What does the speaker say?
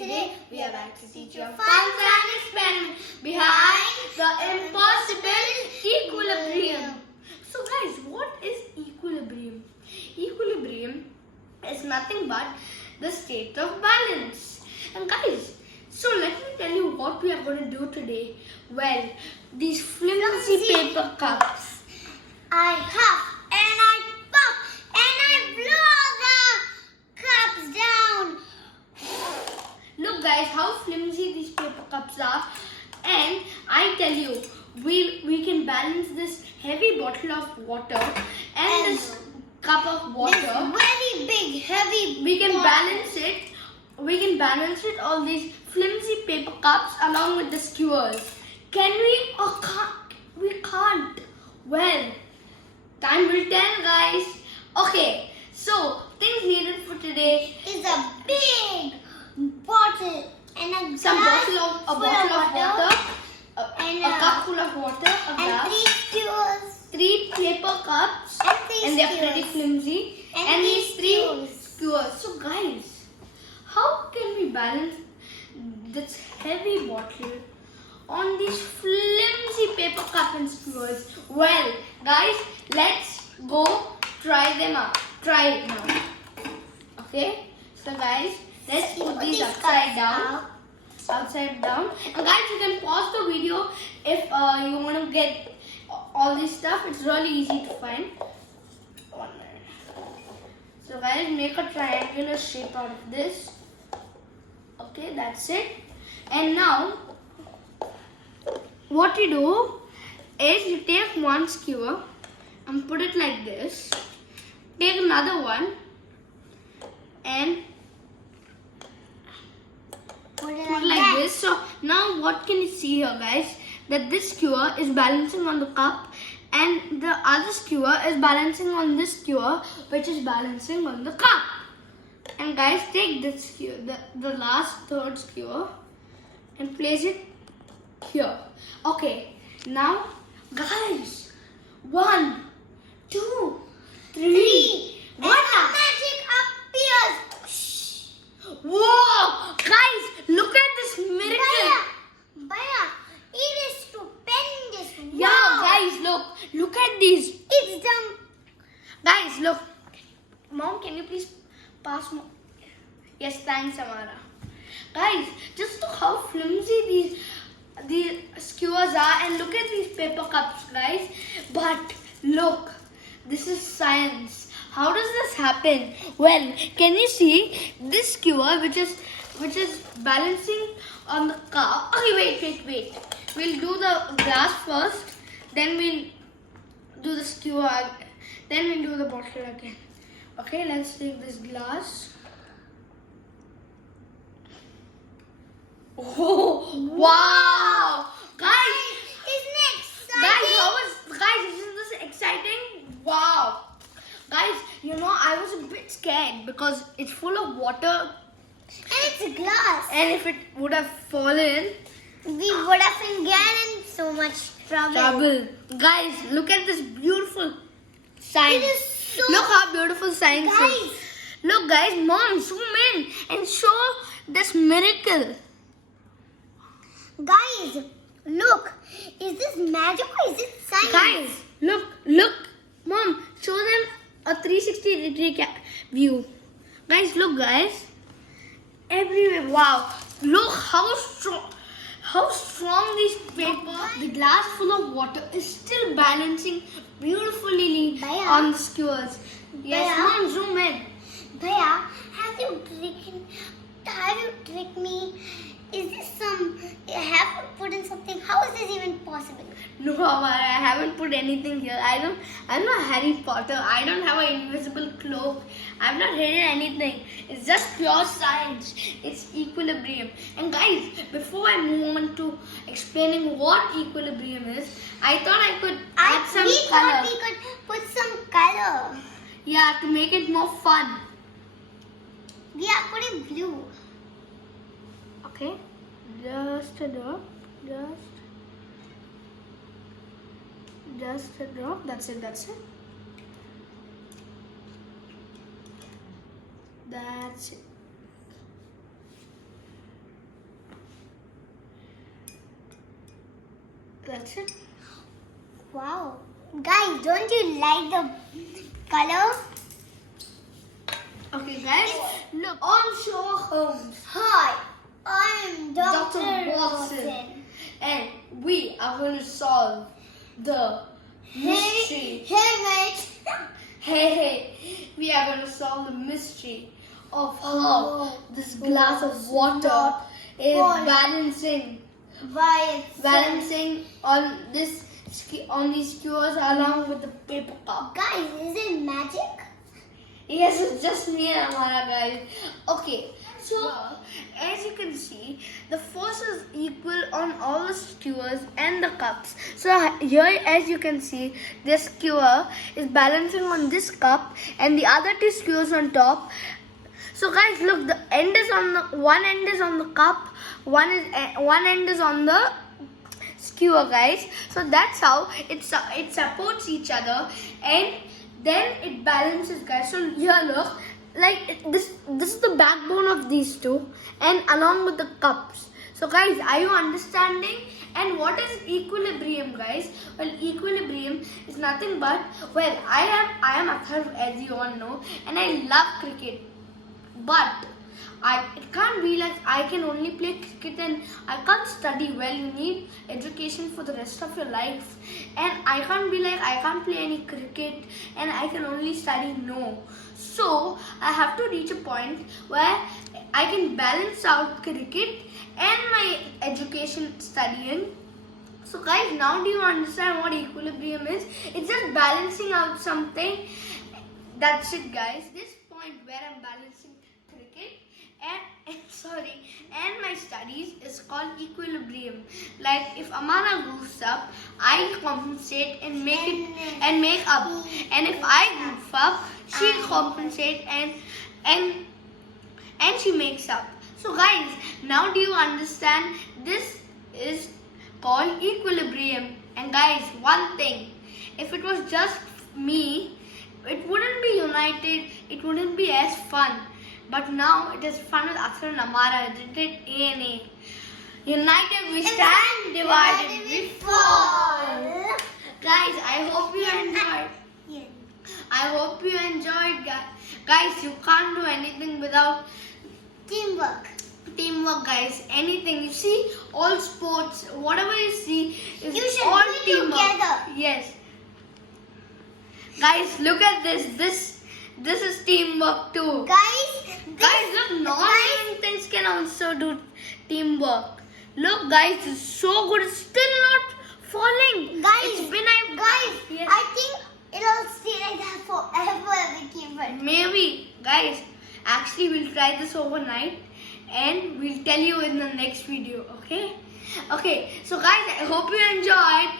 Today we are back to teach you a fun science experiment behind the impossible equilibrium. So guys, what is equilibrium? Equilibrium is nothing but the state of balance. And guys, so let me tell you what we are going to do today. Well, these flimsy paper cups. I huff and I puff and I blow the cups down. Look guys, how flimsy these paper cups are. And I tell you, we can balance this heavy bottle of water and this cup of water. This very big, heavy. We can balance it. We can balance it on these flimsy paper cups along with the skewers. Can we or can't? We can't. Well, time will tell, guys. Okay, so things needed for today is a big bottle and a some glass bottle of full water, and a cup full of water, a and glass, 3 skewers 3 paper cups, and 3 and they're pretty skewers flimsy, and these 3 skewers. So guys, how can we balance this heavy bottle on these flimsy paper cup and skewers? Well, guys, let's go try them out. Try it now. Okay, so guys, let's put these upside down. Upside down. And guys, you can pause the video if you want to get all this stuff. It's really easy to find. 1 minute. So guys, make a triangular shape out of this. Okay, that's it. And now, what you do is you take one skewer and put it like this. Take another one and put it put like this. So now what can you see here, guys? That this skewer is balancing on the cup and the other skewer is balancing on this skewer, which is balancing on the cup. And guys, take this skewer, the last third skewer, and place it here. Okay, now guys, 1, 2, 3. What a magic appears. Whoa! Guys, look at this miracle. Baya, it is stupendous. Yeah, Wow. guys, look at these. It's done. Guys, look. Mom, can you please pass more? Yes, thanks, Amara. Guys, just look how flimsy these skewers are, and look at these paper cups, guys. But look, this is science. How does this happen? Well, can you see this skewer, which is balancing on the cup? Okay, wait. We'll do the glass first, then we'll do the skewer, then we'll do the bottle again. Okay, let's take this glass. Oh, wow! Guys, Isn't it exciting? guys, isn't this exciting? Wow! Guys, you know, I was a bit scared because it's full of water, And it's a glass. and if it would have fallen, We would have been getting in so much trouble. Guys, look at this beautiful science. It is so... Look how beautiful science Guys. is. Look, guys, Mom, zoom in and show this miracle. Guys, look. Is this magic or is it science? Guys, look. Mom, show them a 360-degree view. Guys, look, guys. Everywhere. Wow. Look how strong this paper, the glass full of water, is still balancing beautifully Bhaiya. on the skewers. Yes, Bhaiya. Mom, zoom in. Bhaiya, have you tricked me? Is this have you put in something? How is this even possible? No, Amara, I haven't put anything here. I'm not Harry Potter. I don't have an invisible cloak. I've not hidden anything. It's just pure science. It's equilibrium. And guys, before I move on to explaining what equilibrium is, I thought I could add some we color. thought we could put some color. Yeah, to make it more fun. We are putting blue. Okay, just a drop. Just a drop. That's it. That's it. That's it. Wow. Guys, don't you like the color? Okay, guys, look on Sherlock Holmes. Hi, I'm Dr. Dr. Watson. And we are going to solve the mystery. Hey, mate. Hey, we are going to solve the mystery of how this glass of water is balancing on these skewers along with the paper cup. Guys, is it magic? Yes, it's just me and Amara, guys. Okay, so as you can see, the force is equal on all the skewers and the cups. So here, as you can see, this skewer is balancing on this cup and the other two skewers on top. So guys, look, the end is on the one end is on the cup, one end is on the skewer, guys. So that's how it supports each other and then it balances, guys. So here, look, like this is the backbone of these two, and along with the cups. So guys, are you understanding? And what is equilibrium, guys? Well, equilibrium is nothing but, well, I am Atharv, as you all know, and I love cricket. But it can't be like I can only play cricket and I can't study well. You need education for the rest of your life. And I can't be like I can't play any cricket and I can only study. No. So I have to reach a point where I can balance out cricket and my education studying. So guys, now do you understand what equilibrium is? It's just balancing out something. That's it, guys. This point where I'm balancing cricket and my studies is called equilibrium. Like if Amara goofs up, I compensate and make up. And if I goof up, she compensates and she makes up. So guys, now do you understand? This is called equilibrium. And guys, one thing, if it was just me, it wouldn't be united, it wouldn't be as fun. But now it is fun with Atharv and Amara, isn't it? A&A. United we stand, divided we fall. Guys, I hope you enjoyed. I hope you enjoyed, guys. You can't do anything without Teamwork. Teamwork, guys. Anything you see, all sports, whatever you see, is You should all do it teamwork. together. Yes. Guys, look at this. This is teamwork too. Guys, look, non-living things can also do teamwork. Look, guys, it's so good. It's still not falling. Guys, Yes. I think it'll stay like that forever if we keep it. Maybe, guys. Actually, we'll try this overnight and we'll tell you in the next video. Okay. So, guys, I hope you enjoyed.